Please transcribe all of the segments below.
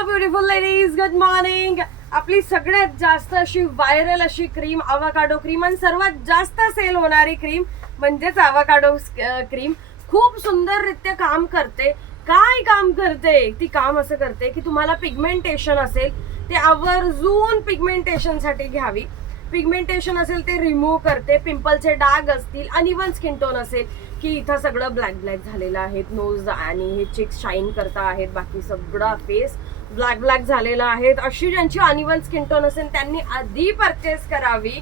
Hello beautiful ladies, good morning. आपली सगळ्यात जास्त अशी व्हायरल अशी क्रीम अवाकाडो क्रीम आणि सर्वात जास्त सेल होणारी क्रीम म्हणजेच अवाकाडो क्रीम खूप सुंदररित्या काम करते. काय काम करते ती? काम असं करते की तुम्हाला पिगमेंटेशन असेल ते आवर्जून पिगमेंटेशन साठी घ्यावी. पिगमेंटेशन असेल ते रिमूव्ह करते. पिंपलचे डाग असतील, अनइवन स्किन टोन असेल की इथं सगळं ब्लॅक ब्लॅक झालेलं आहे, नोज आणि हे चेक्स शाईन करता आहेत, बाकी सगळं फेस ब्लॅक ब्लॅक झालेला आहे, अशी ज्यांची अनइवन स्किन टोन असेल त्यांनी आधी परचेस करावी.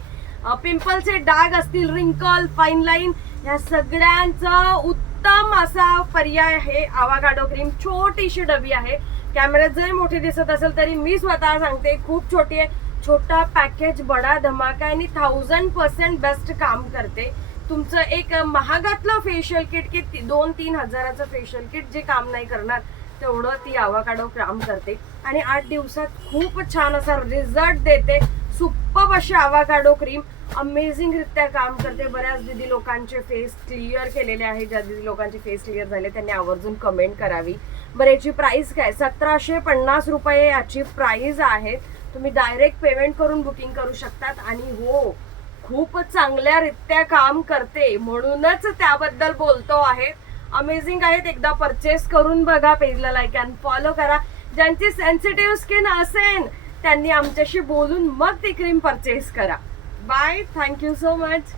पिंपलचे डाग असतील, रिंकल, फाईन लाईन, ह्या सगळ्यांचा उत्तम असा पर्याय आहे अवाकाडो क्रीम. छोटीशी डबी आहे, कॅमेऱ्यात जरी मोठी दिसत असेल तरी मी स्वतः सांगते खूप छोटी आहे. छोटा पॅकेज बडा धमाका आणि 1000% बेस्ट काम करते. तुमचं एक महागातलं फेशियल किट की 2-3 हजाराचं फेशियल किट जे काम नाही करणार तेवढं ती अवाकाडो काम करते आणि 8 दिवसात खूप छान असा रिझल्ट देते. सुपर्ब अशी अवाकाडो क्रीम अमेझिंग रित्या काम करते. बऱ्याच दीदी लोकांचे फेस क्लिअर केलेले आहे. ज्या दीदी लोकांचे फेस क्लिअर झाले त्यांनी आवर्जून कमेंट करावी. बरं, याची प्राइस काय? 1750 रुपये याची प्राइस आहे. तुम्ही डायरेक्ट पेमेंट करून बुकिंग करू शकतात आणि हो, खूप चांगल्या रित्या काम करते म्हणूनच त्याबद्दल बोलतो आहे. अमेझिंग आहेत. एकदा परचेस करून बघा. पेजला लाईक अँड फॉलो करा. ज्यांची सेन्सिटिव्ह स्किन असेल त्यांनी आमच्याशी बोलून मग ती क्रीम परचेस करा. Bye, thank you so much.